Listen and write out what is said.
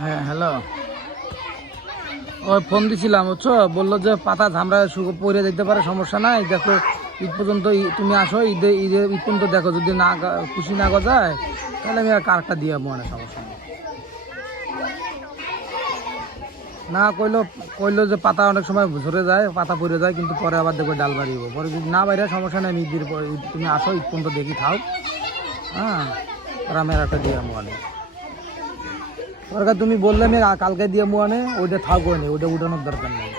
হ্যাঁ হ্যালো, ওই ফোন দিছিলাম বুঝছো, বললো যে পাতা ঝামড়ায় পড়ে যেতে পারে, সমস্যা নাই, দেখো ঈদ পর্যন্ত তুমি আসো, ঈদ পর্যন্ত দেখো, যদি না খুশি না গজায় তাহলে আমি আর কারটা দিয়ে মনে সমস্যা নেই। না কইলো যে পাতা অনেক সময় ঝরে যায়, পাতা পড়ে যায়, কিন্তু পরে আবার দেখো ডাল বাড়িব, পরে যদি না বাইরে সমস্যা নেই, আমি ঈদের পর তুমি আসো, ঈদ পর্যন্ত দেখি থাও। হ্যাঁ, আর আমি আর একটা দিয়ে মনে দরকার, তুমি বললে আমি কালকে দিয়ে মনে ওইটা থাকবো না, ওইটা উঠানোর দরকার নেই।